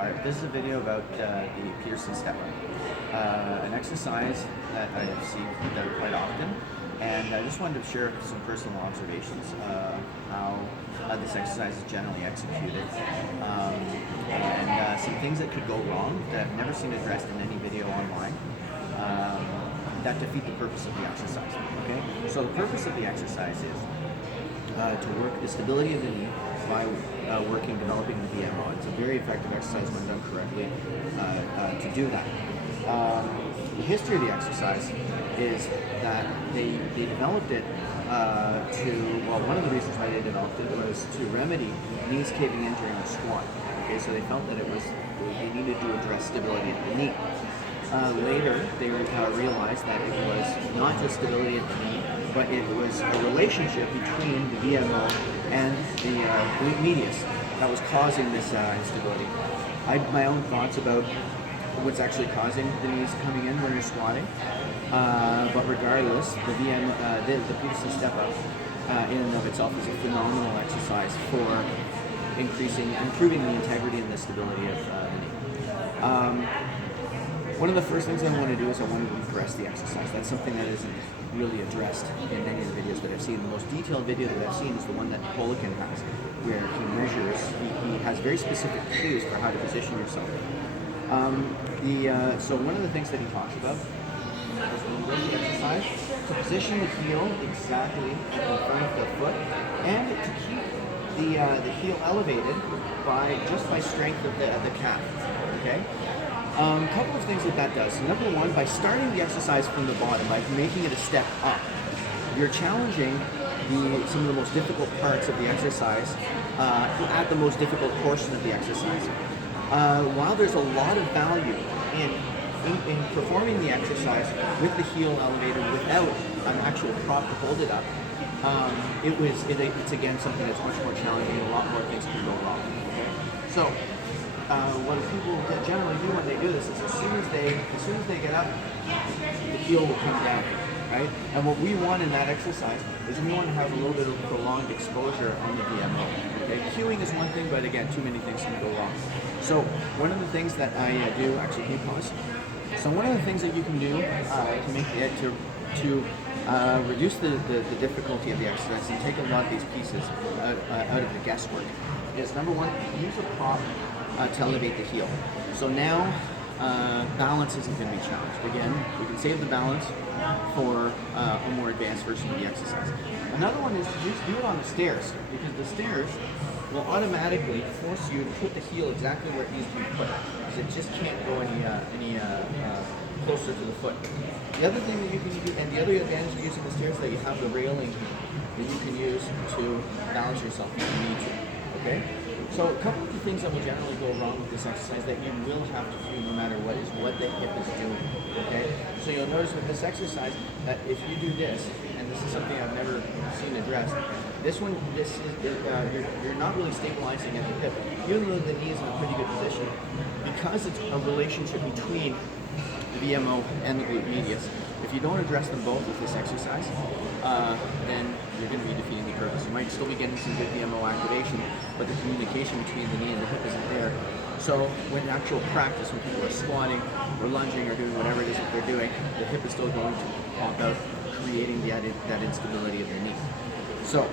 Alright, this is a video about the Peterson step up, an exercise that I see done quite often, and I just wanted to share some personal observations how this exercise is generally executed, and some things that could go wrong that I've never seen addressed in any video online that defeat the purpose of the exercise. Okay, so the purpose of the exercise is to work the stability of the knee by developing the VMO. It's a very effective exercise when done correctly to do that. The history of the exercise is that they developed it one of the reasons why they developed it was to remedy knees caving in during a squat. Okay, so they felt that they needed to address stability of the knee. Later, they realized that it was not just stability of the knee, but it was a relationship between the VMO and the glute medius that was causing this instability. I had my own thoughts about what's actually causing the knees coming in when you're squatting, but regardless, the Peterson step up in and of itself is a phenomenal exercise for improving the integrity and the stability of the knee. One of the first things I want to do is I want to address the exercise. That's something that isn't really addressed in any of the videos that I've seen. The most detailed video that I've seen is the one that Peterson has, where he measures, he has very specific cues for how to position yourself. So one of the things that he talks about is when you do the exercise, to position the heel exactly in front of the foot, and to keep the heel elevated by strength of the calf. Okay. A couple of things that does. Number one, by starting the exercise from the bottom, by making it a step up, you're challenging some of the most difficult parts of the exercise at the most difficult portion of the exercise. While there's a lot of value in performing the exercise with the heel elevated without an actual prop to hold it up, it's again something that's much more challenging and a lot more things can go wrong. Okay? So, what people generally do when they do this is as soon as they get up, the heel will come down, right? And what we want in that exercise is we want to have a little bit of prolonged exposure on the VMO. Okay, cueing is one thing, but again, too many things can go wrong. So one of the things that I do, actually, can you pause? So one of the things that you can do to make it to reduce the difficulty of the exercise and take a lot of these pieces out of the guesswork is, number one, use a prop to elevate the heel. So now balance isn't going to be challenged. Again, we can save the balance for a more advanced version of the exercise. Another one is to just do it on the stairs, because the stairs will automatically force you to put the heel exactly where it needs to be put, because it just can't go any closer to the foot. The other thing that you can do, and the other advantage of using the stairs, is that you have the railing that you can use to balance yourself if you need to. Okay? So a couple of the things that will generally go wrong with this exercise that you will have to do no matter what is what the hip is doing. Okay? So you'll notice with this exercise that if you do this, and this is something I've never seen addressed, you're not really stabilizing at the hip, even though the knee is in a pretty good position, because it's a relationship between the VMO and the glute medius. If you don't address them both with this exercise, then you're going to be defeating the purpose. You might still be getting some good VMO activation, but the communication between the knee and the hip isn't there. So when actual practice, when people are squatting or lunging or doing whatever it is that they're doing, the hip is still going to pop out, creating that instability of the knee. So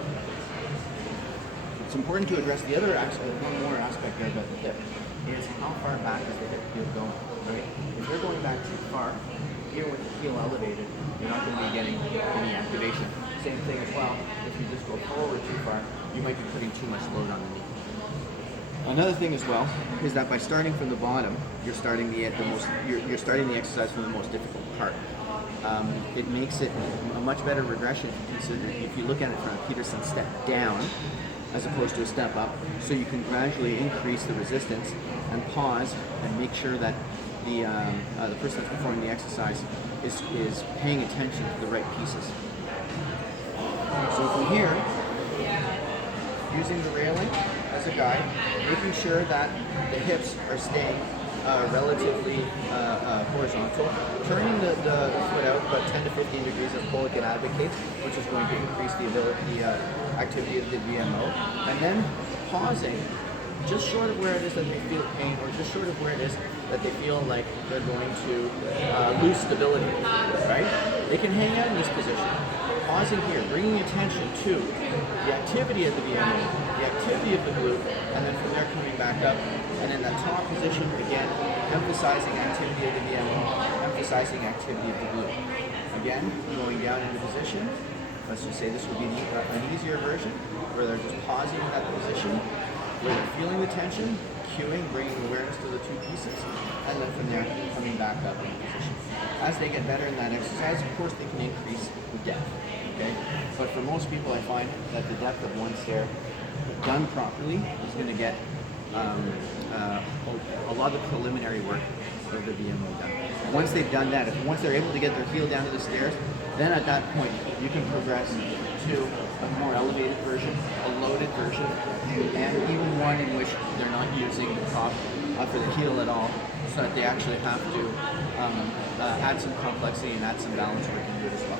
it's important to address the other aspect. One more aspect there about the hip is how far back is the hip going, right? If you're going back too far, even with the heel elevated, you're not going to be getting any activation. Same thing as well, if you just go forward too far, you might be putting too much load on the knee. Another thing as well is that by starting from the bottom, you're starting the exercise from the most difficult part. It makes it a much better regression if you look at it from a Peterson step down as opposed to a step up, so you can gradually increase the resistance and pause and make sure that the person that's performing the exercise is paying attention to the right pieces. So from here, using the railing as a guide, making sure that the hips are staying relatively horizontal, turning the foot out about 10 to 15 degrees as Peterson advocates, which is going to increase the activity of the VMO, and then pausing just short of where it is that they feel pain, or just short of where it is that they feel like they're going to lose stability, right? They can hang out in this position, pausing here, bringing attention to the activity of the VMO, the activity of the glute, and then from there coming back up, and in that top position, again, emphasizing activity of the VMO, emphasizing activity of the glute. Again, going down into position. Let's just say this would be an easier version, where they're just pausing in that position, where they're feeling the tension, cueing, bringing awareness to the two pieces, and then from there, coming back up in position. As they get better in that exercise, of course, they can increase the depth, okay? But for most people, I find that the depth of one stair, done properly, is going to get a lot of the preliminary work of the VMO done. Once they've done that, once they're able to get their heel down to the stairs, then at that point, you can progress to a more elevated version, a loaded version, and even one in which they're not using the prop for the heel at all, so that they actually have to add some complexity and add some balance work into it as well.